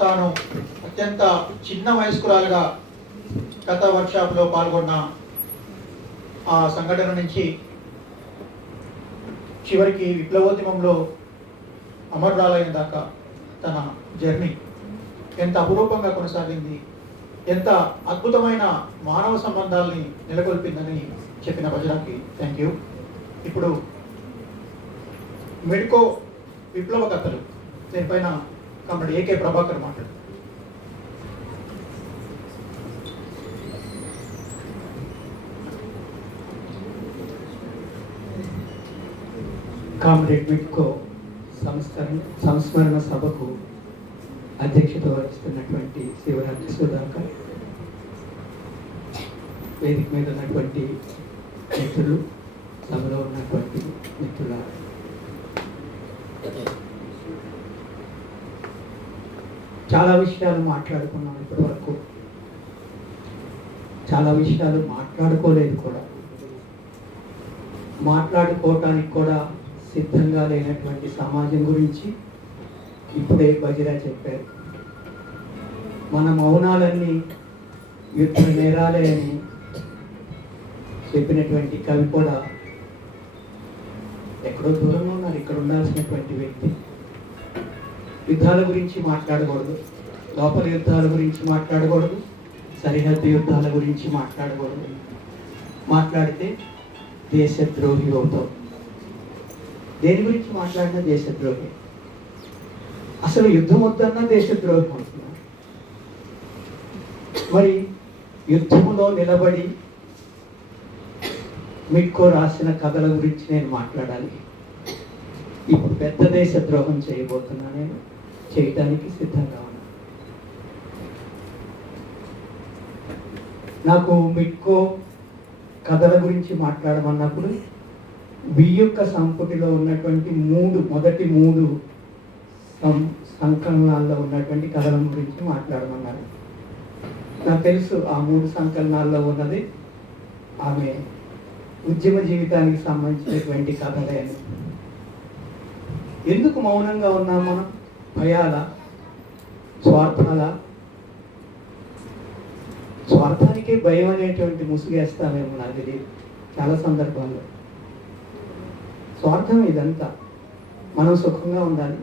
తాను అత్యంత చిన్న వయస్కురాలుగా గత వర్క్షాప్లో పాల్గొన్న ఆ సంఘటన నుంచి చివరికి విప్లవోద్యమంలో అమరురాలైన దాకా తన జర్నీ ఎంత అపురూపంగా కొనసాగింది, ఎంత అద్భుతమైన మానవ సంబంధాలని నెలకొల్పిందని చెప్పిన వజ్రాకి థ్యాంక్ యూ. ఇప్పుడు మెడికో విప్లవ కథలు దీనిపైన కామ్రేడ్ ఏకే ప్రభాకర్ మాట్లాడు. కామ్రేడ్ మెడికో సంస్మరణ సభకు అధ్యక్షత వహిస్తున్నటువంటి శివరాత్రి సుధాకర్, వేదిక మీద ఉన్నటువంటి మిత్రులు, సభలో ఉన్నటువంటి మిత్రుల, చాలా విషయాలు మాట్లాడుకున్నాం. ఇప్పటి వరకు చాలా విషయాలు మాట్లాడుకోలేదు కూడా, మాట్లాడుకోవటానికి కూడా సిద్ధంగా లేనటువంటి సమాజం గురించి ఇప్పుడే బజిరా చెప్పారు. మన మౌనాలన్నీ యుద్ధ నేరాలే అని చెప్పినటువంటి కవి కూడా ఎక్కడో దూరంగా ఉన్నారు. ఇక్కడ ఉండాల్సినటువంటి వ్యక్తి యుద్ధాల గురించి మాట్లాడకూడదు, లోపల యుద్ధాల గురించి మాట్లాడకూడదు, సరిహద్దు యుద్ధాల గురించి మాట్లాడకూడదు. మాట్లాడితే దేశద్రోహి అవుతావు. దేని గురించి మాట్లాడినా దేశద్రోహి. అసలు యుద్ధం వద్దన్నా దేశద్రోహం అవుతున్నా. మరి యుద్ధంలో నిలబడి మిక్కో రాసిన కథల గురించి నేను మాట్లాడాలి. ఇప్పుడు పెద్ద దేశద్రోహం చేయబోతున్నా, నేను చేయటానికి సిద్ధంగా ఉన్నా. నాకు మిక్కో కథల గురించి మాట్లాడమన్నప్పుడు బియ్యొక్క సంపుటిలో ఉన్నటువంటి మొదటి మూడు సంకలనాల్లో ఉన్నటువంటి కథల గురించి మాట్లాడమన్నారు. నాకు తెలుసు ఆ 3 సంకలనాల్లో ఉన్నది ఆమె ఉద్యమ జీవితానికి సంబంధించినటువంటి కథలే అని. ఎందుకు మౌనంగా ఉన్నాం మనం? భయాల, స్వార్థాల? స్వార్థానికే భయం అనేటువంటి ముసుగేస్తామేమో నాకు తెలియదు చాలా సందర్భాల్లో. స్వార్థం ఇదంతా. మనం సుఖంగా ఉండాలి,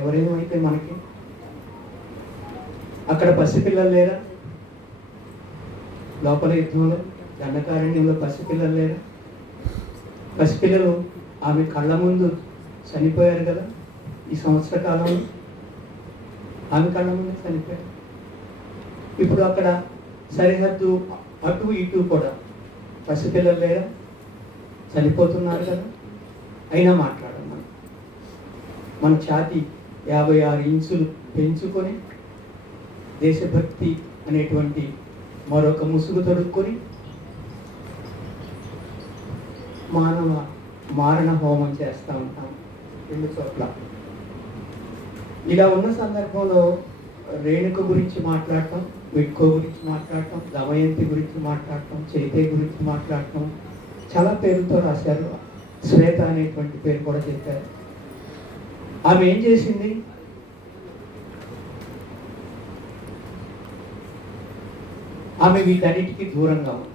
ఎవరేమైతే మనకి. అక్కడ పసిపిల్లలు లేరా? లోపల యుద్ధంలో దండకారణ్యంలో పసిపిల్లలు లేరా? పసిపిల్లలు ఆమె కళ్ళ ముందు చనిపోయారు కదా ఈ సంవత్సర కాలంలో. ఆమె కళ్ళ ముందు చనిపోయారు. ఇప్పుడు అక్కడ సరిహద్దు అటు ఇటు కూడా పసిపిల్లలు లేరా? చనిపోతున్నారు కదా. అయినా మాట్లాడడం మన ఛాతి 56 ఇంచులు పెంచుకొని దేశభక్తి అనేటువంటి మరొక ముసుగు తొడుక్కొని మారణ హోమం చేస్తూ ఉంటాం 2 చోట్ల. ఇలా ఉన్న సందర్భంలో రేణుక గురించి మాట్లాడటం, మిక్కో గురించి మాట్లాడటం, దమయంతి గురించి మాట్లాడటం, చైతే గురించి మాట్లాడటం, చాలా పేరుతో రాశారు. శ్వేత అనేటువంటి పేరు కూడా చెప్పారు. ఆమె ఏం చేసింది? ఆమె వీటన్నిటికీ దూరంగా ఉంది.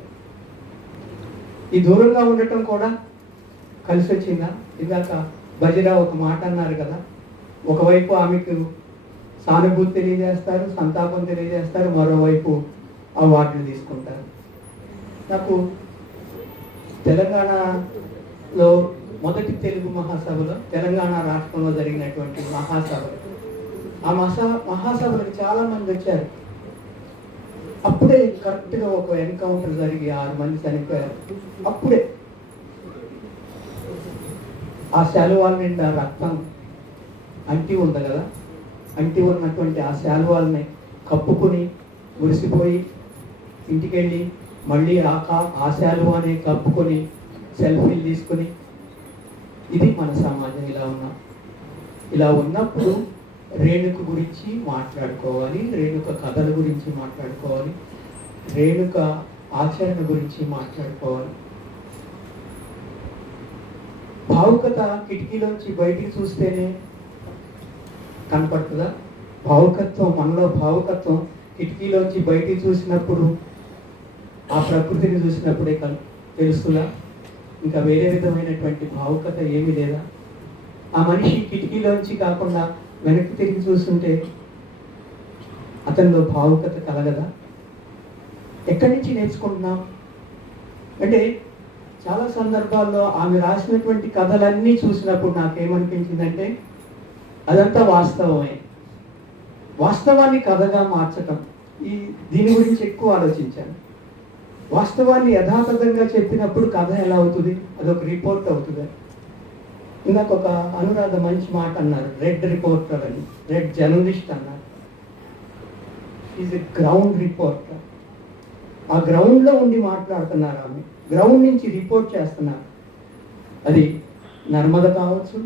ఈ దూరంగా ఉండటం కూడా కలిసి వచ్చిందా? ఇందాక బజిరా ఒక మాట అన్నారు కదా, ఒకవైపు ఆమెకు సానుభూతి తెలియజేస్తారు, సంతాపం తెలియజేస్తారు, మరోవైపు అవార్డులు తీసుకుంటారు. నాకు తెలంగాణలో మొదటి తెలుగు మహాసభలో, తెలంగాణ రాష్ట్రంలో జరిగినటువంటి మహాసభలు, ఆ మహాసభలకు చాలామంది వచ్చారు. అప్పుడే కరెక్ట్గా ఒక ఎన్కౌంటర్ జరిగి 6 మంది చనిపోయారు. అప్పుడే ఆ శాలువాల నిండా రక్తం అంటి ఉంది కదా, అంటి ఉన్నటువంటి ఆ శాలువాల్ని కప్పుకొని మురిసిపోయి ఇంటికి వెళ్ళి మళ్ళీ ఆ శాలువాని కప్పుకొని సెల్ఫీలు తీసుకొని, ఇది మన సమాజం. ఇలా ఉన్నప్పుడు రేణుక గురించి మాట్లాడుకోవాలి, రేణుక కథల గురించి మాట్లాడుకోవాలి, రేణుక ఆచరణ గురించి మాట్లాడుకోవాలి. భావుకత కిటికీలోంచి బయటికి చూస్తేనే కనపడుతుందా? భావుకత్వం, మనలో భావుకత్వం కిటికీలోంచి బయటికి చూసినప్పుడు, ఆ ప్రకృతిని చూసినప్పుడే తెలుస్తుందా? ఇంకా వేరే విధమైనటువంటి భావుకత ఏమీ లేదా? ఆ మనిషి కిటికీలోంచి కాకుండా వెనక్కి తిరిగి చూస్తుంటే అతనిలో భావుకత కలగదా? ఎక్కడి నుంచి నేర్చుకుంటున్నాం అంటే, చాలా సందర్భాల్లో ఆమె రాసినటువంటి కథలన్నీ చూసినప్పుడు నాకేమనిపించిందంటే అదంతా వాస్తవమే. వాస్తవాన్ని కథగా మార్చటం, దీని గురించి ఎక్కువ ఆలోచించాను. వాస్తవాన్ని యథాతథంగా చెప్పినప్పుడు కథ ఎలా అవుతుంది? అదొక రిపోర్ట్ అవుతుంది. ఇందాక ఒక అనురాధ మంచి మాట అన్నారు, రెడ్ రిపోర్టర్ అని, రెడ్ జర్నలిస్ట్ అన్నారు. Is a ground reporter. ఆ గ్రౌండ్లో ఉండి మాట్లాడుతున్నారు, ఆమె గ్రౌండ్ నుంచి రిపోర్ట్ చేస్తున్నారు. అది నర్మద కావచ్చు,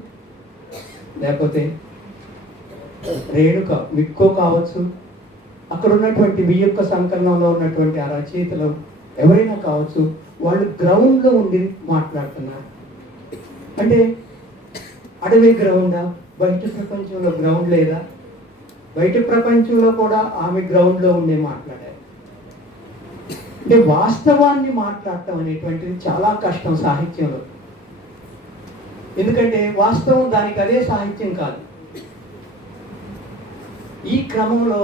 లేకపోతే రేణుక మిక్కో కావచ్చు, అక్కడ ఉన్నటువంటి మీ యొక్క సంకలనంలో ఉన్నటువంటి ఆ రచయితలు ఎవరైనా కావచ్చు, వాళ్ళు గ్రౌండ్లో ఉండి మాట్లాడుతున్నారు. అంటే అడవి గ్రౌండా? బయట ప్రపంచంలో గ్రౌండ్ లేదా? బయట ప్రపంచంలో కూడా ఆమె గ్రౌండ్లో ఉండే మాట్లాడారు. అంటే వాస్తవాన్ని మాట్లాడటం అనేటువంటిది చాలా కష్టం సాహిత్యంలో. ఎందుకంటే వాస్తవం దానికి అదే సాహిత్యం కాదు. ఈ క్రమంలో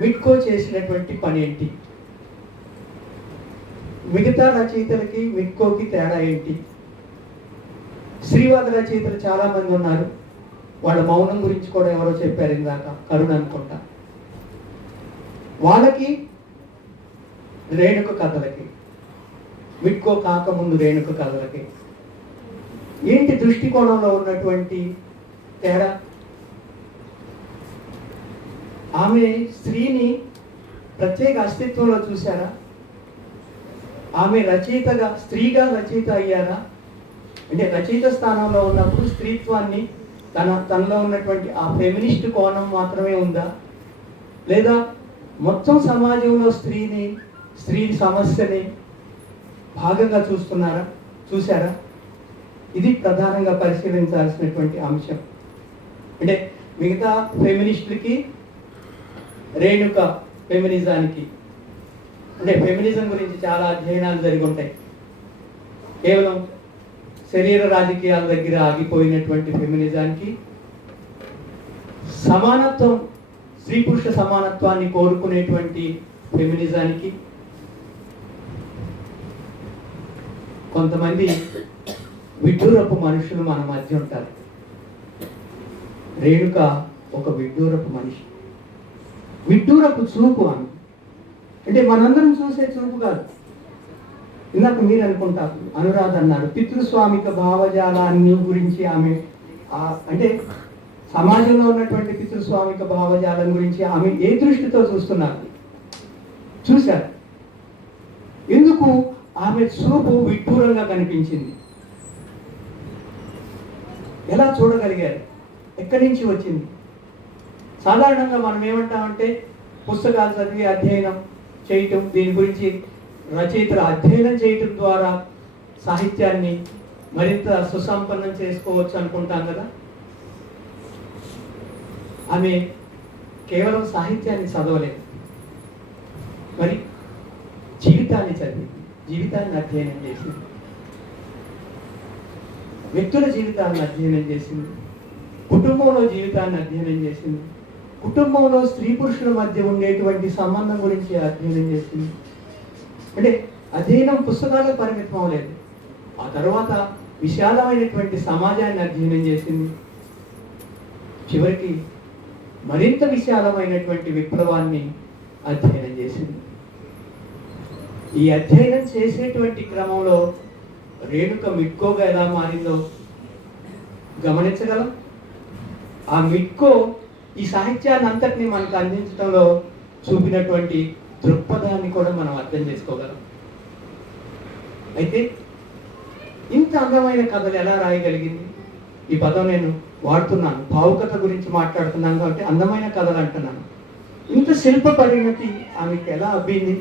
మిట్కో చేసినటువంటి పని ఏంటి? మిగతా రచయితలకి మిట్కోకి తేడా ఏంటి? స్త్రీవాద రచయితలు చాలా మంది ఉన్నారు. వాళ్ళ మౌనం గురించి కూడా ఎవరో చెప్పారు ఇందాక, కరుణ అనుకుంటా. వాళ్ళకి రేణుక కథలకి, మిట్కో కాకముందు రేణుక కథలకి ఏంటి దృష్టికోణంలో ఉన్నటువంటి తేడా? ఆమె స్త్రీని ప్రత్యేక అస్తిత్వంలో చూశారా? ఆమె రచయితగా, స్త్రీగా రచయిత అయ్యారా? అంటే రచయిత స్థానంలో ఉన్నప్పుడు స్త్రీత్వాన్ని తనలో ఉన్నటువంటి ఆ ఫెమినిస్ట్ కోణం మాత్రమే ఉందా? లేదా మొత్తం సమాజంలో స్త్రీ సమస్యని భాగంగా చూశారా? ఇది ప్రధానంగా పరిశీలించాల్సినటువంటి అంశం. అంటే మిగతా ఫెమినిస్టులకి, రేణుక ఫెమినిజానికి, అంటే ఫెమినిజం గురించి చాలా అధ్యయనాలు జరిగి ఉంటాయి. కేవలం శరీర రాజకీయాల దగ్గర ఆగిపోయినటువంటి ఫెమినిజానికి, సమానత్వం, స్త్రీ పురుష సమానత్వాన్ని కోరుకునేటువంటి ఫెమినిజానికి కొంతమంది విడ్డూరపు మనుషులు మన మధ్య ఉంటారు. రేణుక ఒక విడ్డూరపు మనిషి, విడ్డూరపు చూపు అంటే మనందరం చూసే చూపు కాదు. ఇందాక మీరు అనుకుంటారు, అనురాధ అన్నారు, పితృస్వామిక భావజాలాన్ని గురించి ఆమె అంటే సమాజంలో ఉన్నటువంటి పితృస్వామిక భావజాలం గురించి ఆమె ఏ దృష్టితో చూశారు? ఎందుకు ఆమె చూపు విడ్డూరంగా కనిపించింది? ఎలా చూడగలిగారు? ఎక్కడి నుంచి వచ్చింది? సాధారణంగా మనం ఏమంటామంటే పుస్తకాలు చదివి అధ్యయనం చేయటం, దీని గురించి రచయితలు అధ్యయనం చేయటం ద్వారా సాహిత్యాన్ని మరింత సుసంపన్నం చేసుకోవచ్చు అనుకుంటాం కదా. ఆమె కేవలం సాహిత్యాన్ని చదవలేదు, మరి జీవితాన్ని చదివింది, జీవితాన్ని అధ్యయనం చేసింది, వ్యక్తుల జీవితాన్ని అధ్యయనం చేసింది, కుటుంబంలో జీవితాన్ని అధ్యయనం చేసింది, కుటుంబంలో స్త్రీ పురుషుల మధ్య ఉండేటువంటి సంబంధం గురించి అధ్యయనం చేసింది. అంటే అధ్యయనం పుస్తకాలకు పరిమితం అవ్వలేదు. ఆ తర్వాత విశాలమైనటువంటి సమాజాన్ని అధ్యయనం చేసింది. చివరికి మరింత విశాలమైనటువంటి విప్లవాన్ని అధ్యయనం చేసింది. ఈ అధ్యయనం చేసేటువంటి క్రమంలో రేణుక మిట్కోగా ఎలా మారిందో గమనించగలం. ఆ మిట్కో ఈ సాహిత్యాన్ని అంతటినీ మనకు అందించడంలో చూపినటువంటి దృక్పథాన్ని కూడా మనం అర్థం చేసుకోగలం. అయితే ఇంత అందమైన కథలు ఎలా రాయగలిగింది? ఈ పదం నేను వాడుతున్నాను, భావుకత గురించి మాట్లాడుతున్నాను కాబట్టి అందమైన కథలు అంటున్నాను. ఇంత శిల్ప పరిణతి ఆమెకి ఎలా అబ్బింది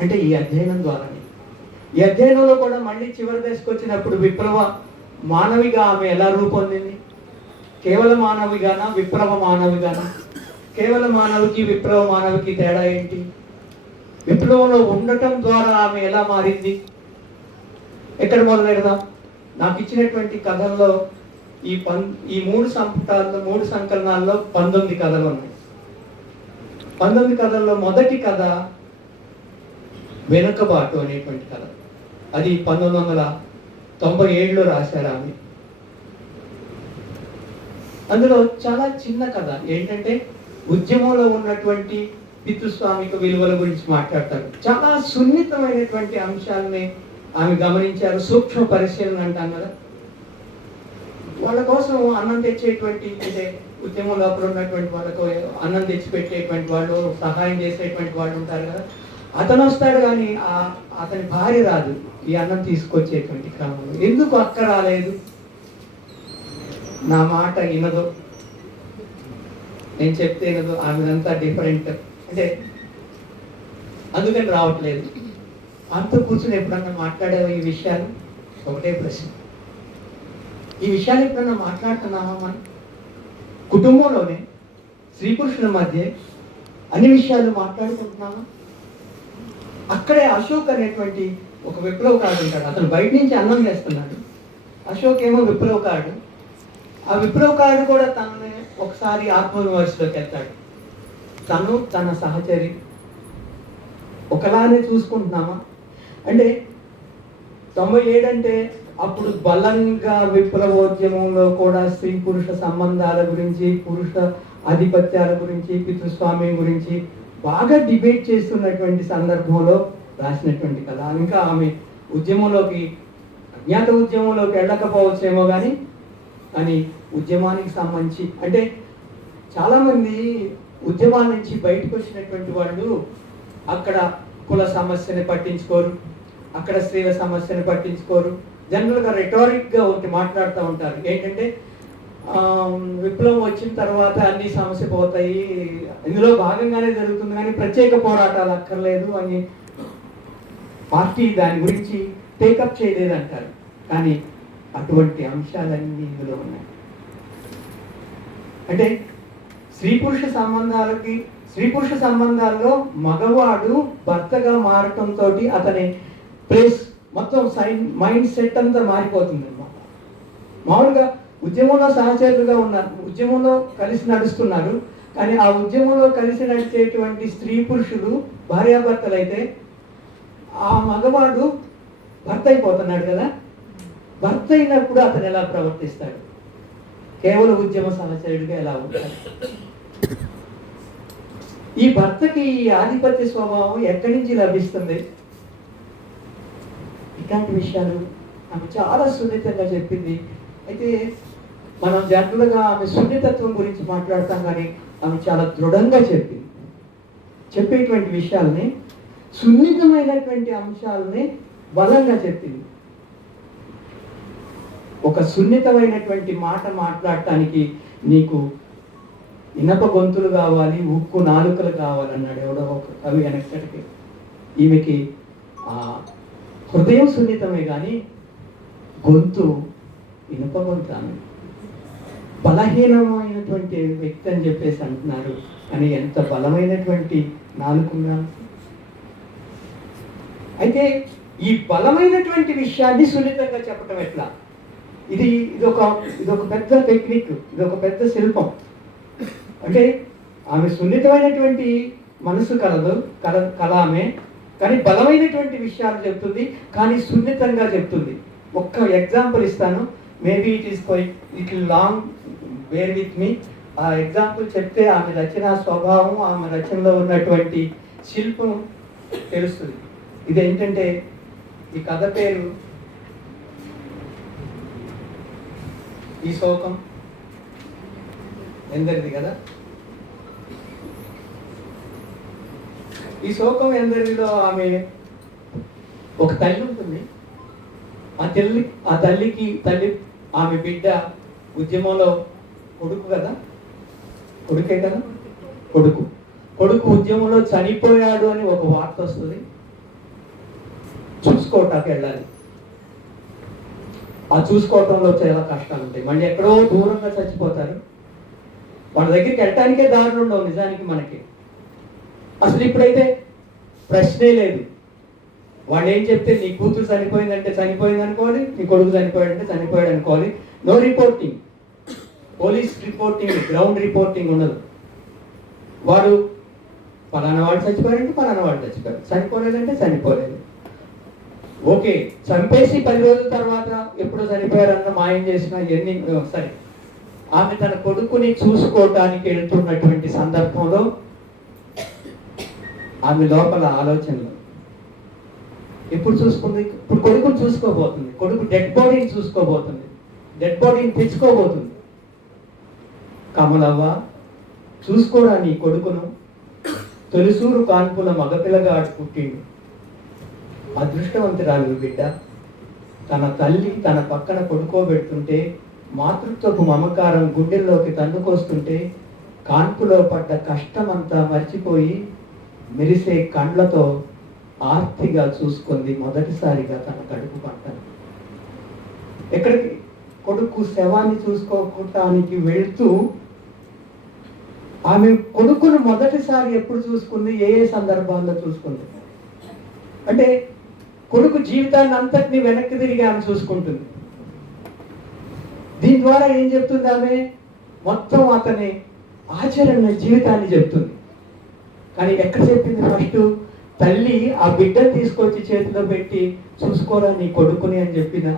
అంటే ఈ అధ్యయనం ద్వారానే. ఈ అధ్యయనంలో కూడా మళ్ళీ చివరి దశకు వచ్చినప్పుడు విప్లవ మానవిగా ఆమె ఎలా రూపొందింది? కేవల మానవిగానా, విప్లవ మానవిగానా? కేవల మానవికి విప్లవ మానవికి తేడా ఏంటి? విప్లవంలో ఉండటం ద్వారా ఆమె ఎలా మారింది? ఎక్కడ మొదలెడదాం? నాకు ఇచ్చినటువంటి కథల్లో ఈ మూడు సంకలనాల్లో 19 కథలు ఉన్నాయి. 19 కథల్లో మొదటి కథ వెనుకబాటు అనేటువంటి కథ. అది 1997లో రాశారు ఆమె. అందులో చాలా చిన్న కథ ఏంటంటే ఉద్యమంలో ఉన్నటువంటి పితృస్వామిక విలువల గురించి మాట్లాడతారు. చాలా సున్నితమైనటువంటి అంశాలని ఆమె గమనించారు. సూక్ష్మ పరిశీలన అంటాం కదా. వాళ్ళ కోసం అన్నం తెచ్చేటువంటి, అంటే ఉద్యమంలో అప్పుడు ఉన్నటువంటి వాళ్ళకు అన్నం తెచ్చి పెట్టేటువంటి వాళ్ళు, సహాయం చేసేటువంటి వాళ్ళు ఉంటారు కదా. అతను వస్తాడు కానీ అతని భార్య రాదు ఈ అన్నం తీసుకొచ్చేటువంటి క్రమంలో. ఎందుకు అక్క రాలేదు? నా మాట వినదు, నేను చెప్తే వినదు, ఆమెదంతా డిఫరెంట్, అంటే అందుకని రావట్లేదు. అంత కూర్చుని ఎప్పుడన్నా మాట్లాడేవా ఈ విషయాలు? ఒకటే ప్రశ్న. ఈ విషయాలు ఎప్పుడన్నా మాట్లాడుతున్నామా మనం? కుటుంబంలోనే స్త్రీ పురుషుల మధ్య అన్ని విషయాలు మాట్లాడుకుంటున్నామా? అక్కడే అశోక్ అనేటువంటి ఒక విప్లవకారుడు ఉంటాడు. అతను బయట నుంచి అన్నం చేస్తున్నాడు. అశోక్ ఏమో విప్లవకారుడు. ఆ విప్లవకారుడు కూడా తనని ఒకసారి ఆత్మవిమర్శలోకి వెళ్తాడు. తను తన సహచరి ఒకలానే చూసుకుంటున్నామా? అంటే 97 అంటే అప్పుడు బలంగా విప్లవోద్యమంలో కూడా స్త్రీ పురుష సంబంధాల గురించి, పురుష ఆధిపత్యాల గురించి, పితృస్వామ్యం గురించి బాగా డిబేట్ చేస్తున్నటువంటి సందర్భంలో రాసినటువంటి కథ. ఇంకా ఆమె ఉద్యమంలోకి, అజ్ఞాత ఉద్యమంలోకి వెళ్ళకపోవచ్చేమో కానీ ఉద్యమానికి సంబంధించి, అంటే చాలామంది ఉద్యమాల నుంచి బయటకు వచ్చినటువంటి వాళ్ళు అక్కడ కుల సమస్యని పట్టించుకోరు, అక్కడ స్త్రీల సమస్యని పట్టించుకోరు. జనరల్గా రెటారిక్గా ఒకటి మాట్లాడుతూ ఉంటారు. ఏంటంటే విప్లవం వచ్చిన తర్వాత అన్ని సమస్య పోతాయి, ఇందులో భాగంగానే జరుగుతుంది కానీ ప్రత్యేక పోరాటాలు అక్కర్లేదు అని పార్టీ దాని గురించి టేకప్ చేయలేదు అంటారు. కానీ అటువంటి అంశాలన్నీ ఇందులో ఉన్నాయి. అంటే స్త్రీ పురుష సంబంధాల్లో మగవాడు భర్తగా మారటంతో అతని ప్లేస్ మొత్తం మైండ్ సెట్ అంతా మారిపోతుంది అన్నమాట. మామూలుగా ఉద్యమంలో సహచరులుగా ఉన్నారు, ఉద్యమంలో కలిసి నడుస్తున్నారు. కానీ ఆ ఉద్యమంలో కలిసి నడిచేటువంటి స్త్రీ పురుషులు భార్యాభర్తలు అయితే ఆ మగవాడు భర్త అయిపోతున్నాడు కదా. భర్త అయినప్పుడు అతను ఎలా ప్రవర్తిస్తాడు? కేవలం ఉద్యమ సహచరుడిగా ఎలా ఉంటాడు? ఈ భర్తకి ఈ ఆధిపత్య స్వభావం ఎక్కడి నుంచి లభిస్తుంది? ఇట్లాంటి విషయాలు ఆమె చాలా సున్నితంగా చెప్పింది. అయితే మనం జనరల్గా ఆమె సున్నితత్వం గురించి మాట్లాడతాం కానీ ఆమె చాలా దృఢంగా చెప్పింది. చెప్పేటువంటి విషయాల్ని, సున్నితమైనటువంటి అంశాలని బలంగా చెప్పింది. ఒక సున్నితమైనటువంటి మాట మాట్లాడటానికి నీకు ఇనప గొంతులు కావాలి, ఉక్కు నాలుకలు కావాలన్నాడు ఎవడో ఒక కవి వెనకటికి. ఈమెకి హృదయం సున్నితమే కానీ గొంతు ఇనుప గొంతు. ఆమె బలహీనమైనటువంటి వ్యక్తి అని చెప్పేసి అంటున్నారు, కానీ ఎంత బలమైనటువంటి నాలుగున్నాను. అయితే ఈ బలమైనటువంటి విషయాన్ని సున్నితంగా చెప్పటం ఎట్లా? ఇదొక పెద్ద టెక్నిక్, ఇదొక పెద్ద శిల్పం. అంటే ఆమె సున్నితమైనటువంటి మనసు కలామే, కానీ బలమైనటువంటి విషయాలు చెప్తుంది, కానీ సున్నితంగా చెప్తుంది. ఒక్క ఎగ్జాంపుల్ ఇస్తాను, maybe it long, bear with me. ఆ ఎగ్జాంపుల్ చెప్తే ఆమె రచన స్వభావం, ఆమె రచనలో ఉన్నటువంటి శిల్పం తెలుస్తుంది. ఇదేంటంటే ఈ కథ పేరు ఈ శోకం ఎందరిది కదా. ఈ శోకం ఎందరిదిలో ఆమె ఒక తల్లి ఉంటుంది. ఆ తల్లి ఆమె బిడ్డ ఉద్యమంలో కొడుకు కదా, కొడుకే కదా, కొడుకు ఉద్యమంలో చనిపోయాడు అని ఒక వార్త వస్తుంది. చూసుకోవటానికి వెళ్ళాలి. ఆ చూసుకోవటంలో చాలా కష్టాలు ఉంటాయి. మళ్ళీ ఎక్కడో దూరంగా చచ్చిపోతారు. వాళ్ళ దగ్గరికి వెళ్ళటానికే దారులు ఉండవు నిజానికి మనకి. అసలు ఇప్పుడైతే ప్రశ్నే లేదు. వాళ్ళు ఏం చెప్తే నీ కూతురు చనిపోయిందంటే చనిపోయింది అనుకోవాలి, నీ కొడుకు చనిపోయాడంటే చనిపోయాడు అనుకోవాలి. No reporting, police reporting, ground reporting ఉండదు. వాడు పలానా వాడు చచ్చిపోయాడంటే పలానా వాడు చచ్చిపోయాడు, చనిపోలేదంటే చనిపోలేదు. ఓకే, చంపేసి 10 రోజుల తర్వాత ఎప్పుడు చనిపోయారన్న మాయం చేసిన ఎన్ని సరే. ఆమె తన కొడుకుని చూసుకోవటానికి వెళ్తున్నటువంటి సందర్భంలో ఆమె లోపల ఆలోచనలు ఎప్పుడు చూసుకుంది? ఇప్పుడు కొడుకుని చూసుకోబోతుంది. కొడుకు డెడ్ బాడీని చూసుకోబోతుంది, డెడ్ బాడీని తెచ్చుకోబోతుంది. కమలవ్వ, చూసుకోరా నీ కొడుకును, తొలిసూరు కాన్పుల మగపిల్లగాడు పుట్టిండు. అదృష్టవంతురాలు బిడ్డ. తన తల్లి తన పక్కన పడుకోబెడుతుంటే మాతృత్వపు మమకారం గుండెల్లోకి తన్నుకొస్తుంటే కాన్పులో పడ్డ కష్టమంతా మర్చిపోయి మెరిసే కండ్లతో ఆర్తిగా చూసుకుంది మొదటిసారిగా తన కడుపు పంటను. ఎక్కడికి? కొడుకు శవాన్ని చూసుకోవటానికి వెళ్తూ ఆమె కొడుకును మొదటిసారి ఎప్పుడు చూసుకుంది? ఏ ఏ సందర్భాల్లో చూసుకుంది? అంటే కొడుకు జీవితాన్ని అంతటిని వెనక్కి తిరిగి ఆమె చూసుకుంటుంది. దీని ద్వారా ఏం చెప్తుంది ఆమె? మొత్తం అతని ఆచరణ జీవితాన్ని చెప్తుంది. కానీ ఎక్కడ చెప్పింది? ఫస్ట్ తల్లి ఆ బిడ్డను తీసుకొచ్చి చేతిలో పెట్టి చూసుకోరా నీ కొడుకుని అని చెప్పిన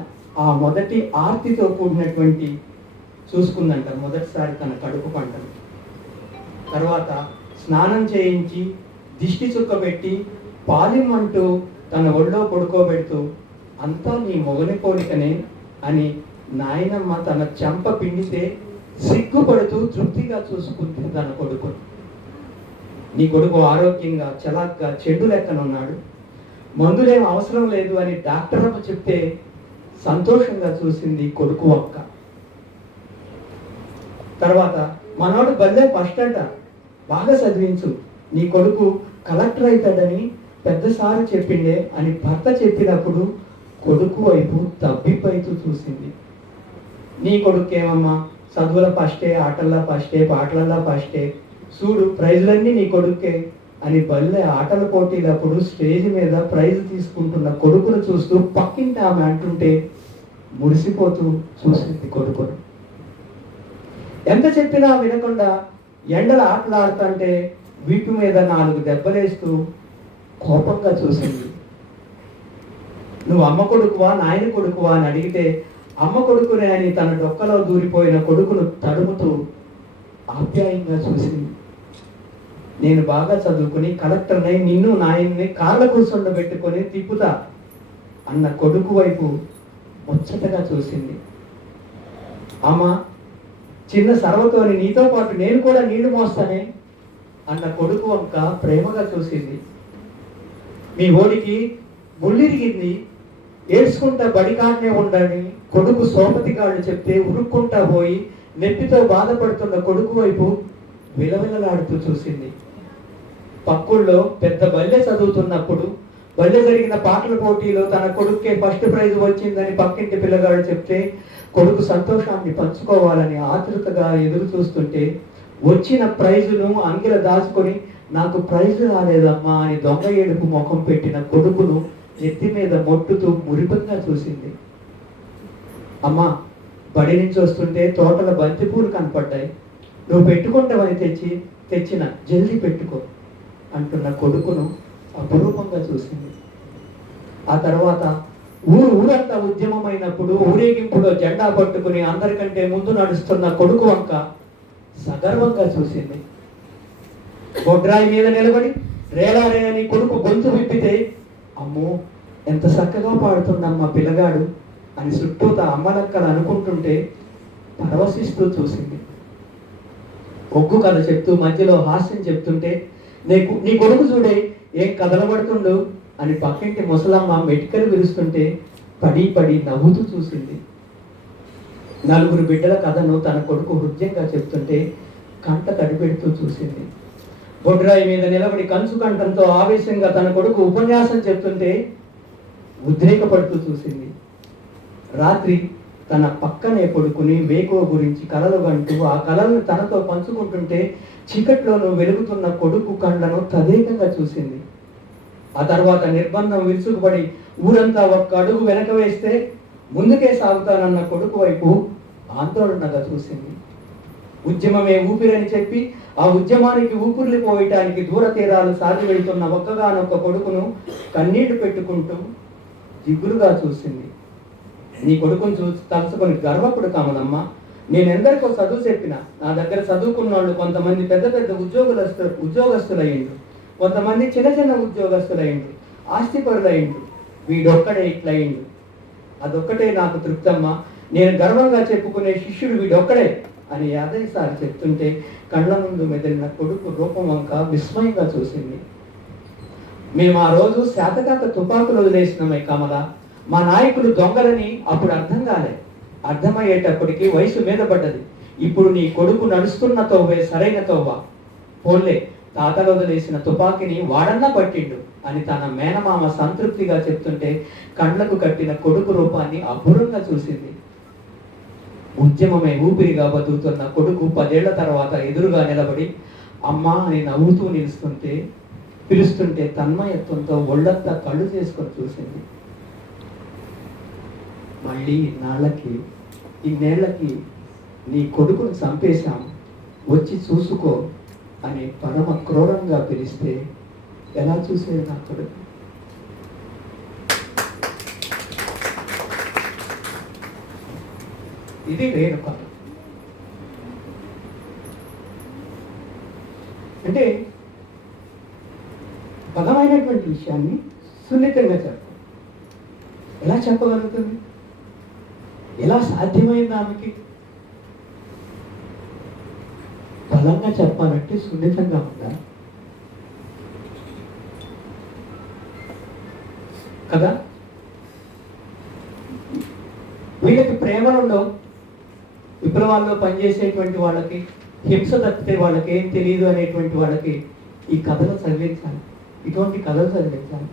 ఆ మొదటి ఆర్తితో కూడినటువంటి చూసుకుందంట మొదటిసారి తన కడుపు పంటను. తర్వాత స్నానం చేయించి దిష్టి చుక్క పెట్టి పాలిమ్మంటూ తన ఒళ్ళో పడుకోబెడుతూ అంతా నీ మొగని పోలికనే అని నాయనమ్మ తన చెంప పిండితే సిగ్గుపడుతూ తృప్తిగా చూసుకుంటుంది తన కొడుకును. నీ కొడుకు ఆరోగ్యంగా చలాక్గా చెడు లెక్కనున్నాడు, మందులేం అవసరం లేదు అని డాక్టర్ అమ్మ చెప్తే సంతోషంగా చూసింది కొడుకు అక్క. తర్వాత మనోడు బల్లే ఫస్ట్ అంట, బాగా చదివించు, నీ కొడుకు కలెక్టర్ అవుతాడని పెద్ద సారు చెప్పిండే అని భర్త చెప్పినప్పుడు కొడుకు వైపు తబ్బిపైతూ చూసింది. నీ కొడుకేమమ్మా చదువుల ఫస్టే, ఆటల్లో ఫస్టే, పాటలల్లో ఫస్టే, చూడు ప్రైజులన్నీ నీ కొడుకే అని బల్లె ఆటల పోటీలప్పుడు స్టేజ్ మీద ప్రైజ్ తీసుకుంటున్న కొడుకును చూస్తూ పక్కింటి ఆమె అంటుంటే మురిసిపోతూ చూసింది కొడుకును. ఎంత చెప్పినా వినకుండా ఎండల ఆటలు ఆడుతుంటే వీపు మీద 4 దెబ్బలేస్తూ కోపంగా చూసింది. నువ్వు అమ్మ కొడుకువా నాయన కొడుకువా అని అడిగితే అమ్మ కొడుకునే అని తన డొక్కలో దూరిపోయిన కొడుకును తడుముతూ ఆప్యాయంగా చూసింది. నేను బాగా చదువుకుని కలెక్టర్ని నిన్ను నాయన్ని కార్ల కూర్చొండబెట్టుకొని తిప్పుతా అన్న కొడుకు వైపు ముచ్చటగా చూసింది. అమ్మ చిన్న సర్వతోని నీతో పాటు నేను కూడా నీళ్లు మోస్తానే అన్న కొడుకు వంక ప్రేమగా చూసింది. మీ ఓడికి ముళ్ళిరిగింది, ఏడ్చుకుంటా బడికాడనే ఉండని కొడుకు సోపతిగాళ్ళు చెప్తే ఉరుక్కుంటా పోయి నొప్పితో బాధపడుతున్న కొడుకు వైపు విలవిలలాడుతూ చూసింది. పక్కుల్లో పెద్ద బల్లె చదువుతున్నప్పుడు బల్లె జరిగిన పాటల పోటీలో తన కొడుకే ఫస్ట్ ప్రైజ్ వచ్చిందని పక్కింటి పిల్లగాడు చెప్తే కొడుకు సంతోషాన్ని పంచుకోవాలని ఆతృతగా ఎదురు చూస్తుంటే వచ్చిన ప్రైజును అంగిల దాచుకొని నాకు ప్రైజ్ రాలేదమ్మా అని దొంగ ఏడుపు ముఖం పెట్టిన కొడుకును ఎత్తి మీద మొట్టుతూ మురిపంగా చూసింది. అమ్మా బడి నుంచి వస్తుంటే తోటల బంతిపూలు కనపడ్డాయి, నువ్వు పెట్టుకుంటావని తెచ్చిన జల్దీ పెట్టుకో అంటున్న కొడుకును అపురూపంగా చూసింది. ఆ తర్వాత ఊరంతా ఉద్యమమైనప్పుడు ఊరేగింపులో జెండా పట్టుకుని అందరికంటే ముందు నడుస్తున్న కొడుకు వంక సగర్వంగా చూసింది. బొడ్రాయి మీద నిలబడి రేలారే అని కొడుకు గొంతు విప్పితే అమ్మో ఎంత చక్కగా పాడుతుండమ్మా పిల్లగాడు అని చుట్టూత అమ్మలక్కలు అనుకుంటుంటే పరవశిస్తూ చూసింది. ఒగ్గు కథ చెప్తూ మధ్యలో హాస్యం చెప్తుంటే నీ కొడుకు చూడే ఏం కదలబడుతుండు అని పక్కింటి ముసలమ్మ మెటికలు విరుస్తుంటే పడి నవ్వుతూ చూసింది. 4 బిడ్డల కథను తన కొడుకు హృదయంగా చెప్తుంటే కంట తడిపెడుతూ చూసింది. బొడ్రాయి మీద నిలబడి కంచు కంఠంతో ఆవేశంగా తన కొడుకు ఉపన్యాసం చెప్తుంటే ఉద్రేకపడుతూ చూసింది. రాత్రి తన పక్కనే పడుకుని వేకువ గురించి కలలు కంటూ ఆ కలలను తనతో పంచుకుంటుంటే చీకట్లోనూ వెలుగుతున్న కొడుకు కళ్ళను తదేకంగా చూసింది. ఆ తర్వాత నిర్బంధం విరుచుకుపడి ఊరంతా ఒక్క అడుగు వెనక వేస్తే ముందుకే సాగుతానన్న కొడుకు వైపు ఆందోళనగా చూసింది. ఉద్యమమే ఊపిరని చెప్పి ఆ ఉద్యమానికి ఊపిరి పోయటానికి దూర తీరాలు సాగి వెళ్తున్న ఒక్కగానొక్క కొడుకును కన్నీళ్లు పెట్టుకుంటూ దిగులుగా చూసింది. నీ కొడుకును చూసి తలుచుకొని గర్వపడు కామనమ్మా. నేను ఎందరికో చదువు చెప్పిన, నా దగ్గర చదువుకున్న వాళ్ళు కొంతమంది పెద్ద పెద్ద ఉద్యోగస్తులయ్యిండు, కొంతమంది చిన్న చిన్న ఉద్యోగస్తులయ్యిండు, ఆస్తిపరులయ్యిండు, వీడొక్కడే ఇట్లయిండు. అదొక్కటే నాకు తృప్తమ్మా. నేను గర్వంగా చెప్పుకునే శిష్యుడు వీడొక్కడే అని యాదయ్య సార్ చెప్తుంటే కళ్ళ ముందు మెదిలిన కొడుకు రూపం వంక విస్మయంగా చూసింది. మేము ఆ రోజు శాతకాక తుపాకులు వదిలేసినామే కమల. మా నాయకులు దొంగలని అప్పుడు అర్థం కాలే. అర్థమయ్యేటప్పటికి వయసు మీద పడ్డది. ఇప్పుడు నీ కొడుకు నడుస్తున్న తోవే సరైన తోవ. పోన్లే, తాతలు వదిలేసిన తుపాకిని వాడన్నా పట్టిండు అని తన మేనమామ సంతృప్తిగా చెప్తుంటే కళ్ళకు కట్టిన కొడుకు రూపాన్ని అబ్బురంగా చూసింది. ఉద్యమమే ఊపిరిగా బతుకుతున్న కొడుకు 10 ఏళ్ల తర్వాత ఎదురుగా నిలబడి అమ్మా అని నవ్వుతూ పిలుస్తుంటే తన్మయత్వంతో ఒళ్ళంతా కళ్ళు చేసుకొని చూసింది. మళ్ళీ ఇన్నేళ్లకి నీ కొడుకును చంపేశాం, వచ్చి చూసుకో అని పరమ క్రూరంగా పిలిస్తే ఎలా చూసేది నా కొడుకు? ఇది రేణుక. అంటే బలమైనటువంటి విషయాన్ని సున్నితంగా చెప్పాలి. ఎలా చెప్పగలుగుతుంది? ఎలా సాధ్యమైంది ఆమెకి? బలంగా చెప్పాలంటే సున్నితంగా ఉండాలి కదా. వీళ్ళకి ప్రేమలు ఉండవు. విప్లవాల్లో పనిచేసేటువంటి వాళ్ళకి హింస తప్పితే వాళ్ళకి ఏం తెలియదు అనేటువంటి వాళ్ళకి ఈ కథలు చదివించాలి, ఇటువంటి కథలు చదివించాలి.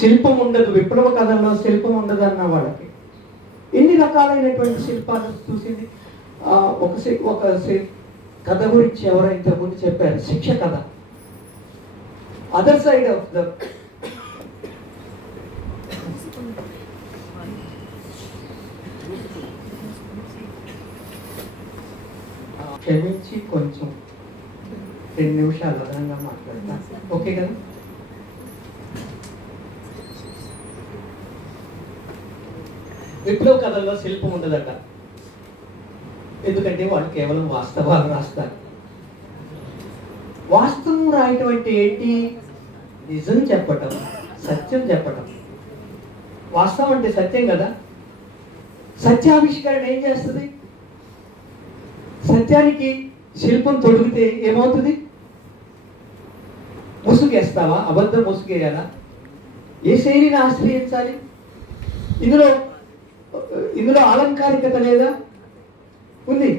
శిల్పం ఉండదు, విప్లవ కథల్లో శిల్పం ఉండదు అన్న వాళ్ళకి ఎన్ని రకాలైనటువంటి శిల్పాలు చూసింది. ఒక కథ గురించి ఎవరో ఇంతకుముందు చెప్పారు, శిక్ష కథ. అదర్ సైడ్ ఆఫ్ ద క్షమించి కొంచెం 2 నిమిషాలు అదనంగా మాట్లాడతా, ఓకే కదా? విప్లవ కథల్లో శిల్పం ఉండదట. ఎందుకంటే వాళ్ళు కేవలం వాస్తవాలు రాస్తారు. వాస్తవం రాయటం అంటే ఏంటి? నిజం చెప్పటం, సత్యం చెప్పటం. వాస్తవం అంటే సత్యం కదా. సత్యావిష్కరణ ఏం చేస్తుంది? సత్యానికి శిల్పం తొడిగితే ఏమవుతుంది? ముసుగేస్తావా? అబద్ధం ముసుగేయాలా? ఏ శైలిని ఆశ్రయించాలి? ఇందులో అలంకారికత లేదా? ఉంది.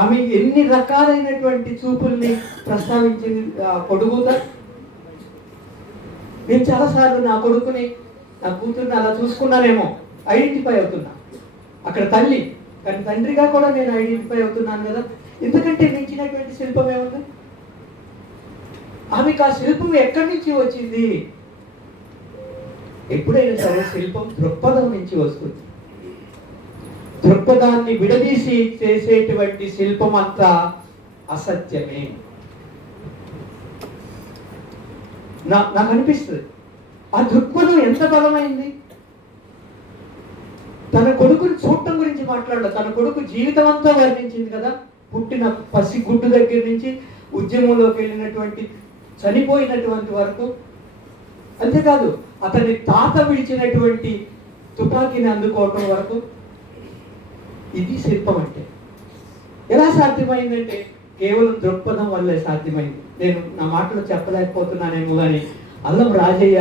ఆమె ఎన్ని రకాలైనటువంటి చూపుల్ని ప్రస్తావించింది పొడుగుతా. నేను చాలాసార్లు నా కొడుకుని, నా కూతుర్ని అలా చూసుకున్నానేమో, ఐడెంటిఫై అవుతున్నా. అక్కడ తల్లి, కానీ తండ్రిగా కూడా నేను ఐడెంటిఫై అవుతున్నాను కదా. ఇంతకంటే మించినటువంటి శిల్పం ఏముంది? ఆమెకు ఆ శిల్పం ఎక్కడి నుంచి వచ్చింది? ఎప్పుడైనా సరే శిల్పం దృక్పథం నుంచి వస్తుంది. దృక్పథాన్ని విడదీసి చేసేటువంటి శిల్పం అంతా అసత్యమే. నాకు అనిపిస్తుంది ఆ దృక్పథం ఎంత బలమైంది. తన కొడుకుని చూడటం గురించి మాట్లాడాలి. తన కొడుకు జీవితం అంతా వర్ణించింది కదా. పుట్టిన పసి గుడ్డు దగ్గర నుంచి ఉద్యమంలోకి వెళ్ళినటువంటి, చనిపోయినటువంటి వరకు. అంతేకాదు అతని తాత విడిచినటువంటి తుపాకీని అందుకోవటం వరకు. ఇది శిల్పం అంటే. ఎలా సాధ్యమైందంటే కేవలం దృక్పథం వల్లే సాధ్యమైంది. నేను నా మాటలు చెప్పలేకపోతున్నానేమో కానీ అల్లం రాజయ్య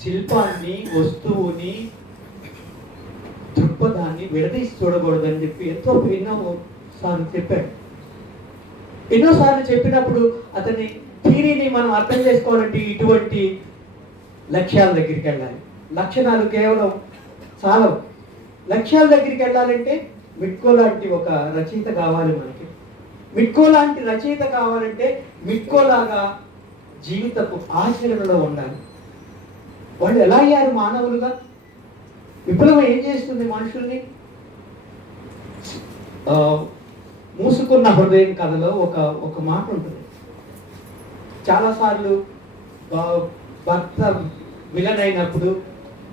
శిల్పాన్ని, వస్తువుని, దృక్పథాన్ని విడదీసి చూడకూడదని చెప్పి ఎన్నోసార్లు చెప్పాడు. ఎన్నోసార్లు చెప్పినప్పుడు అతని థియరీని మనం అర్థం చేసుకోవాలంటే ఇటువంటి లక్ష్యాల దగ్గరికి వెళ్ళాలి. లక్షణాలు కేవలం చాలవు. లక్ష్యాల దగ్గరికి వెళ్ళాలంటే మిట్కో లాంటి ఒక రచయిత కావాలి మనకి. మిట్కో లాంటి రచయిత కావాలంటే మిట్కోలాగా జీవితపు ఆచరణలో ఉండాలి. వాళ్ళు ఎలా అయ్యారు మానవులుగా? విప్లవం ఏం చేస్తుంది మనుషుల్ని? మూసుకున్న హృదయం కథలో ఒక మాట ఉంటుంది. చాలాసార్లు భర్త విలన్ అయినప్పుడు,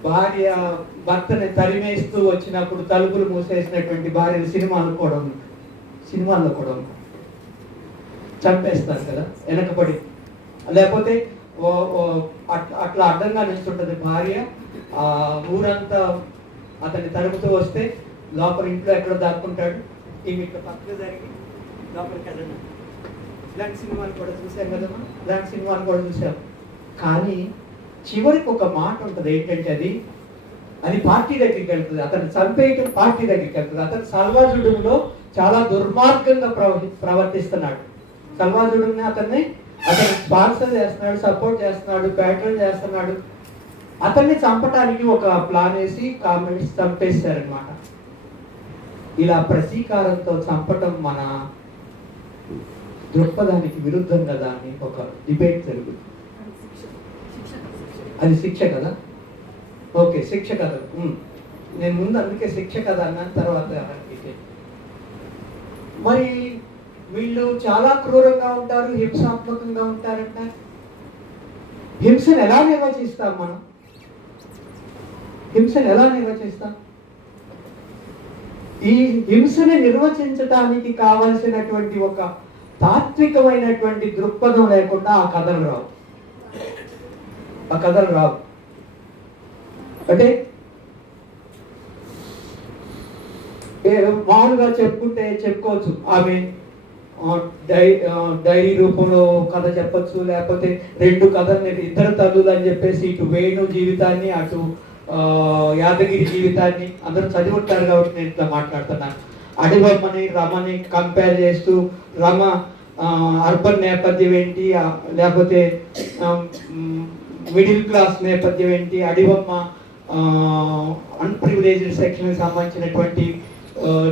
భార్య భర్తని తరిమేస్తూ వచ్చినప్పుడు తలుపులు మూసేసినటువంటి భార్యలు సినిమాల్లో కూడా ఉంటుంది. చంపేస్తారు కదా వెనకబడి. లేకపోతే అట్లా అడ్డంగా నిలుస్తుంటుంది భార్య. ఊరంతా అతన్ని తరుముతూ వస్తే లోపల ఇంట్లో ఎక్కడో దాక్కుంటాడు. ఈమె ఇట్లా పక్కన జరిగి లోపలికి వెళ్ళడం. ఇలాంటి సినిమాలు కూడా చూసాం కదమ్మా, ఇలాంటి సినిమాలు కూడా చూసాం. కానీ చివరికి ఒక మాట ఉంటుంది, ఏంటంటే అది పార్టీ దగ్గరికి వెళ్తుంది. అతను చంపేయటం పార్టీ దగ్గరికి వెళ్తుంది. అతను సల్వాజుడులో చాలా దుర్మార్గంగా ప్రవర్తిస్తున్నాడు. సల్వాజుడుని అతన్ని స్పాన్సర్ చేస్తున్నాడు, సపోర్ట్ చేస్తున్నాడు, ప్యాట్రన్ చేస్తున్నాడు. అతన్ని చంపడానికి ఒక ప్లాన్ వేసి కామ్యూనిస్ట్ చంపేశారనమాట. ఇలా ప్రతీకారంతో చంపటం మన దృక్పథానికి విరుద్ధం కదా అని ఒక డిబేట్ జరుగుతుంది. అది శిక్ష కదా? ఓకే, శిక్ష కథ. నేను ముందు అందుకే శిక్ష కథ అన్నాను, తర్వాత మరి వీళ్ళు చాలా క్రూరంగా ఉంటారు, హింసాత్మకంగా ఉంటారంట. హింసను ఎలా నిర్వచిస్తాం మనం? హింసను ఎలా నిర్వచిస్తాం? ఈ హింసని నిర్వచించడానికి కావలసినటువంటి ఒక తాత్వికమైనటువంటి దృక్పథం లేకుండా ఆ కథలు రావు. అంటే మామూలుగా చెప్పుకోవచ్చు. ఆమె డైరీ రూపంలో కథ చెప్పచ్చు, లేకపోతే రెండు కథల్ని ఇద్దరు తల్లులు అని చెప్పేసి ఇటు వేణు జీవితాన్ని అటు యాదగిరి జీవితాన్ని అందరూ చదివి ఉంటారు కాబట్టి నేను ఇట్లా మాట్లాడుతున్నాను. అడిబొమ్మని రమని కంపేర్ చేస్తూ రమ అర్బన్ నేపథ్యం ఏంటి, లేకపోతే మిడిల్ క్లాస్ నేపథ్యం ఏంటి, అడిబొమ్మ అన్ప్రివిలేజ్డ్ సెక్షన్కి సంబంధించినటువంటి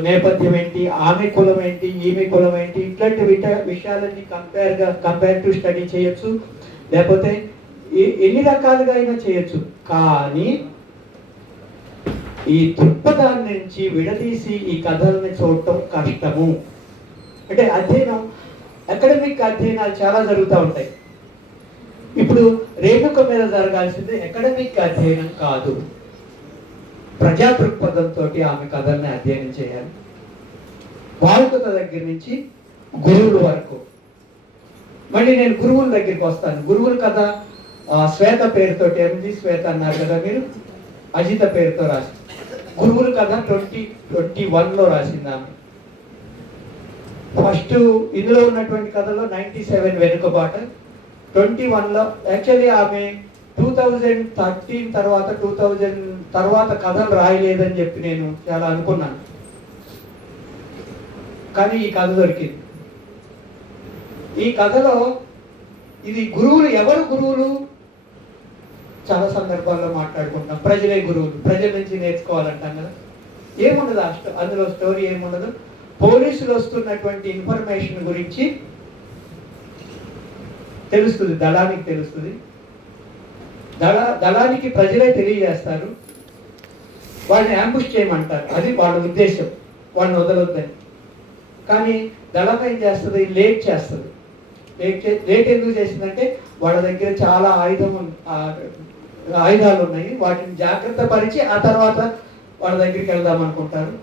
నేపథ్యం ఏంటి, ఆమె కులం ఏంటి, ఈమె కులం ఏంటి, ఇట్లాంటి విషయాలన్నీ కంపేరిటివ్ స్టడీ చేయొచ్చు, లేకపోతే ఎన్ని రకాలుగా అయినా చేయొచ్చు. కానీ ఈ దృక్పథాన్ని నుంచి విడదీసి ఈ కథల్ని చూడటం కష్టము. అంటే అధ్యయనం, అకాడమిక్ అధ్యయనాలు చాలా జరుగుతూ ఉంటాయి. ఇప్పుడు రేణుక మీద జరగాల్సింది అకాడమిక్ అధ్యయనం కాదు, ప్రజా దృక్పథంతో ఆమె కథల్ని అధ్యయనం చేయాలి. బాలికత దగ్గర నుంచి గురువుల వరకు. మళ్ళీ నేను గురువుల దగ్గరికి వస్తాను. గురువుల కథ శ్వేత పేరుతోటి, ఎంజి శ్వేత అన్నారు కదా మీరు, అజిత పేరుతో రాసి గురువుల కథ 2021లో రాసింది ఆమె. ఫస్ట్ ఇందులో ఉన్నటువంటి కథలో 97 వెనుకబాట, 21లో యాక్చువల్లీ ఆమె 2013 తర్వాత 2000 తర్వాత కథలు రాయలేదని చెప్పి నేను చాలా అనుకున్నాను. కానీ ఈ కథ దొరికింది. ఈ కథలో ఇది గురువులు, ఎవరు గురువులు చాలా సందర్భాల్లో మాట్లాడుకుంటాం. ప్రజలే గురువులు, ప్రజల నుంచి నేర్చుకోవాలంటాం కదా. ఏముండదు అందులో స్టోరీ ఏముండదు. పోలీసులు వస్తున్నటువంటి ఇన్ఫర్మేషన్ గురించి తెలుస్తుంది, దళానికి తెలుస్తుంది. దళానికి ప్రజలే తెలియజేస్తారు. వాళ్ళని యాంబుష్ చేయమంటారు, అది వాళ్ళ ఉద్దేశం, వాళ్ళని వదలొద్దని. కానీ దళం ఏం చేస్తుంది, లేట్ చేస్తుంది. లేట్ ఎందుకు చేసిందంటే వాళ్ళ దగ్గర చాలా ఆయుధాలు ఉన్నాయి, వాటిని జాగ్రత్త పరిచి ఆ తర్వాత వాళ్ళ దగ్గరికి వెళ్దాం అనుకుంటారు.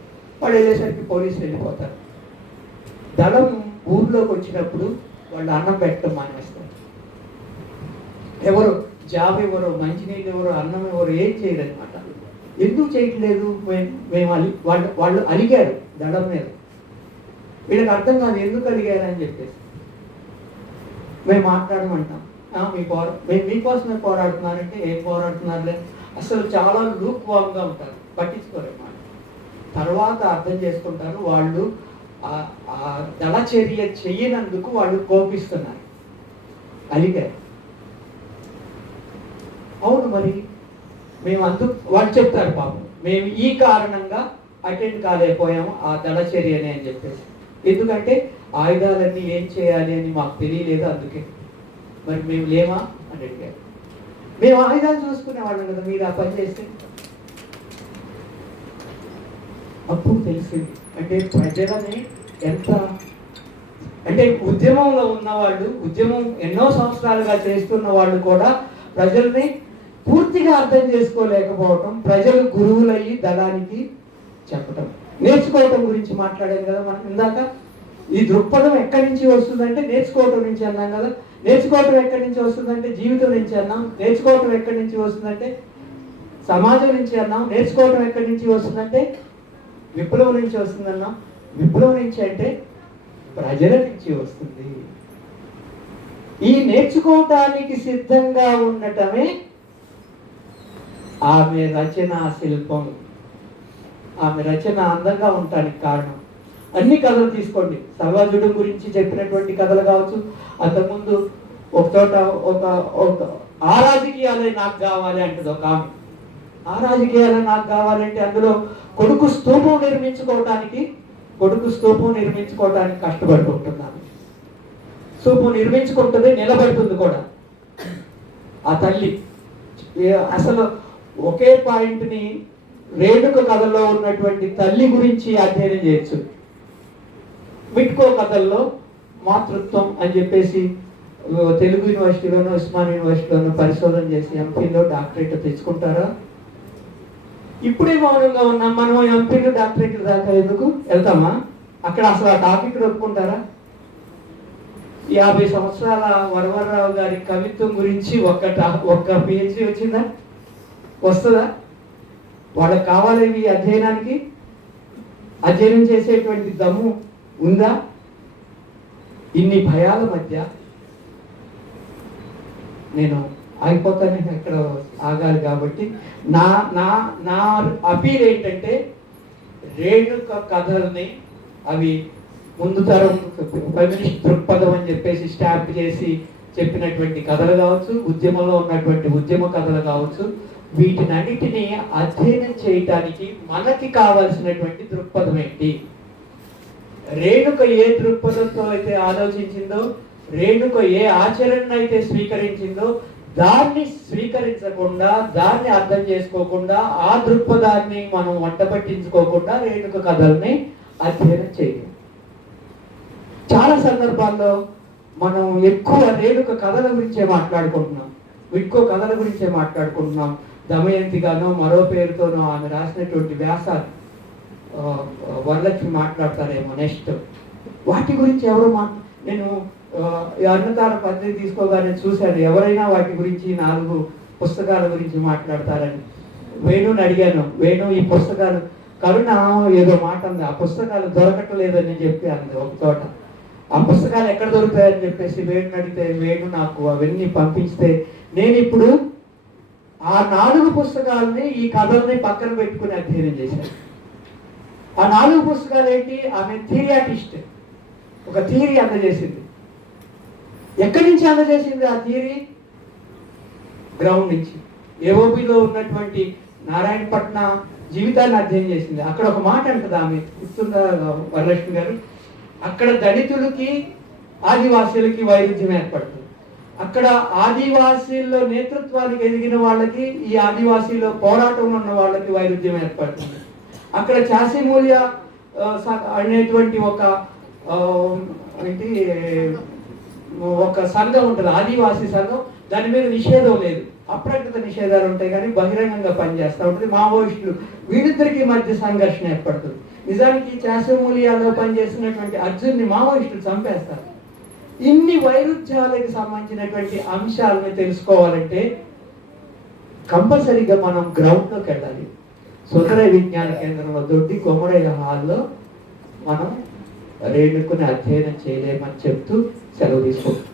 వాళ్ళు వెళ్ళేసరికి పోలీసులు వెళ్ళిపోతారు. దళం ఊర్లోకి వచ్చినప్పుడు వాళ్ళు అన్నం పెట్టడం మానేస్తారు. ఎవరు జాబ్ ఎవరు, మంచినీళ్ళు ఎవరు, అన్నం ఎవరు, ఏం చేయలేదన్నమాట. ఎందుకు చేయట్లేదు? మేము వాళ్ళు అలిగారు దళం మీద. వీళ్ళకి అర్థం కాదు ఎందుకు అలిగారు అని చెప్పేసి. మేము మాట్లాడమంటాం, మేము మీకోసమే పోరాడుతున్నారంటే ఏం పోరాడుతున్నారులే, అసలు చాలా లూక్ వామ్గా ఉంటారు, పట్టించుకోరన్నమాట. తర్వాత అర్థం చేసుకుంటారు వాళ్ళు దళచర్య చెయ్యనందుకు వాళ్ళు కోపిస్తున్నారు, అలిగారు. అవును, మరి మేము వాళ్ళు చెప్తారు పాపం, మేము ఈ కారణంగా అటెండ్ కాలేకపోయాము ఆ దళచర్యని అని చెప్పేసి. ఎందుకంటే ఆయుధాలన్నీ ఏం చేయాలి అని మాకు తెలియలేదు, అందుకే. మరి మేము లేమా అని అడిగారు. మేము ఆయుధాలు చూసుకునే వాళ్ళం కదా, మీరు ఆ పని చేస్తే. అప్పుడు తెలిసింది అంటే ప్రజలని ఎంత, అంటే ఉద్యమంలో ఉన్నవాళ్ళు, ఉద్యమం ఎన్నో సంవత్సరాలుగా చేస్తున్న వాళ్ళు కూడా ప్రజల్ని పూర్తిగా అర్థం చేసుకోలేకపోవటం, ప్రజలు గురువులయ్యి దళానికి చెప్పటం, నేర్చుకోవటం గురించి మాట్లాడారు కదా మనం ఇందాక. ఈ దృక్పథం ఎక్కడి నుంచి వస్తుందంటే నేర్చుకోవటం నుంచి అన్నాం కదా. నేర్చుకోవటం ఎక్కడి నుంచి వస్తుందంటే జీవితం నుంచి అన్నాం. నేర్చుకోవటం ఎక్కడి నుంచి వస్తుందంటే సమాజం నుంచి అన్నాం. నేర్చుకోవటం ఎక్కడి నుంచి వస్తుందంటే విప్లవం నుంచి వస్తుందన్నాం. విప్లవం నుంచి అంటే ప్రజల నుంచి వస్తుంది. ఈ నేర్చుకోవటానికి సిద్ధంగా ఉండటమే ఆమె రచనా శిల్పం. ఆమె రచన అందంగా ఉండటానికి కారణం. అన్ని కథలు తీసుకోండి, సర్వజుడు గురించి చెప్పినటువంటి కథలు కావచ్చు, అంతకుముందు ఒక చోట ఒక ఆ రాజకీయాలే నాకు కావాలి అంటది ఒక ఆమె. ఆ రాజకీయాలే నాకు కావాలంటే అందులో కొడుకు స్తూపం నిర్మించుకోవటానికి కష్టపడుకుంటున్నాను. స్తూపం నిర్మించుకుంటుంది, నిలబడుతుంది కూడా ఆ తల్లి. అసలు ఒకే పాయింట్ని రేణుక కథలో ఉన్నటువంటి తల్లి గురించి అధ్యయనం చేయొచ్చు. మిట్కో కథల్లో మాతృత్వం అని చెప్పేసి తెలుగు యూనివర్సిటీలోనూ ఉస్మాన్ యూనివర్సిటీలోనూ పరిశోధన చేసి ఎంపీలో డాక్టరేట్ తెచ్చుకుంటారా? ఇప్పుడే మౌనంగా ఉన్నాం మనం. ఎంపీలు డాక్టరేట్ దాకా ఎందుకు వెళ్తామా? అక్కడ అసలు ఆ టాపిక్ ఒప్పుకుంటారా? 50 సంవత్సరాల వరవరరావు గారి కవిత్వం గురించి ఒక్క పిహెచ్డి వచ్చిందా? వస్తుందా? వాళ్ళకి కావాలి ఈ అధ్యయనానికి? అధ్యయనం చేసేటువంటి దమ్ము ఉందా? ఇన్ని భయాల మధ్య నేను ఆగిపోతాను, ఎక్కడ ఆగాలి కాబట్టి నా నా నా అపీల్ ఏంటంటే రేణుక కథల్ని అవి ముందు తరం ఫెమినిస్ట్ దృక్పథం అని చెప్పేసి స్టాంప్ చేసి చెప్పినటువంటి కథలు కావచ్చు, ఉద్యమంలో ఉన్నటువంటి ఉద్యమ కథలు కావచ్చు, వీటినన్నిటినీ అధ్యయనం చేయటానికి మనకి కావాల్సినటువంటి దృక్పథం ఏంటి? రేణుక ఏ దృక్పథంతో అయితే ఆలోచించిందో, రేణుక ఏ ఆచరణ అయితే స్వీకరించిందో, దాన్ని స్వీకరించకుండా, దాన్ని అర్థం చేసుకోకుండా, ఆ దృక్పథాన్ని మనం వంట పట్టించుకోకుండా రేణుక కథల్ని అధ్యయనం చేయలేం. చాలా సందర్భాల్లో మనం ఎక్కువ రేణుక కథల గురించే మాట్లాడుకుంటున్నాం, విట్కో కథల గురించే మాట్లాడుకుంటున్నాం. దమయంతి గానో మరో పేరుతోనో ఆమె రాసినటువంటి వ్యాసాలు వరలక్ష్మి మాట్లాడతారేమో నెక్స్ట్. వాటి గురించి ఎవరు నేను అన్నతార పద్ధతి తీసుకోగానే చూశాను, ఎవరైనా వాటి గురించి 4 పుస్తకాల గురించి మాట్లాడతారని. వేణుని అడిగాను, వేణు ఈ పుస్తకాలు, కరుణ ఏదో మాట ఉంది, ఆ పుస్తకాలు దొరకట్లేదని చెప్పి అంది ఒక చోట. ఆ పుస్తకాలు ఎక్కడ దొరుకుతాయని చెప్పేసి వేణుని అడిగితే వేణు నాకు అవన్నీ పంపిస్తే నేను ఇప్పుడు ఆ 4 పుస్తకాలని ఈ కథల్ని పక్కన పెట్టుకుని అధ్యయనం చేశాను. ఆ 4 పుస్తకాలు ఏంటి? ఆమె థియరియాటిస్ట్, ఒక థియరీ అందజేసింది. ఎక్కడి నుంచి అందజేసింది ఆ థియరీ? గ్రౌండ్ నుంచి. ఏఓబిలో ఉన్నటువంటి నారాయణపట్న జీవితాన్ని అధ్యయనం చేసింది. అక్కడ ఒక మాట అంటది ఆమె, గుర్తుందా వరలక్ష్మి గారు? అక్కడ దళితులకి ఆదివాసీలకి వైరుధ్యం ఏర్పడుతుంది. అక్కడ ఆదివాసీల్లో నేతృత్వానికి ఎదిగిన వాళ్ళకి, ఈ ఆదివాసీలో పోరాటంలో ఉన్న వాళ్ళకి వైరుధ్యం ఏర్పడుతుంది. అక్కడ చాసిమూల్య అనేటువంటి ఒక సంఘం ఉంటుంది, ఆదివాసీ సంఘం. దాని మీద నిషేధం లేదు, అప్రకృత నిషేధాలు ఉంటాయి కానీ బహిరంగంగా పనిచేస్తూ ఉంటుంది. మావోయిస్టులు, వీళ్ళిద్దరికి మధ్య సంఘర్షణ ఏర్పడుతుంది. నిజానికి చాసిమూలియాలో పనిచేస్తున్నటువంటి అర్జున్ని మావోయిస్టులు చంపేస్తారు. ఇన్ని వైరుధ్యాలకు సంబంధించినటువంటి అంశాలను తెలుసుకోవాలంటే కంపల్సరీగా మనం గ్రౌండ్లోకి వెళ్ళాలి. సుందరయ్య విజ్ఞాన కేంద్రంలో దొడ్డి కొమరయ్య హాల్లో మనం రేణుకుని అధ్యయనం చేయలేమని చెప్తూ సెలవు తీసుకుంటాం.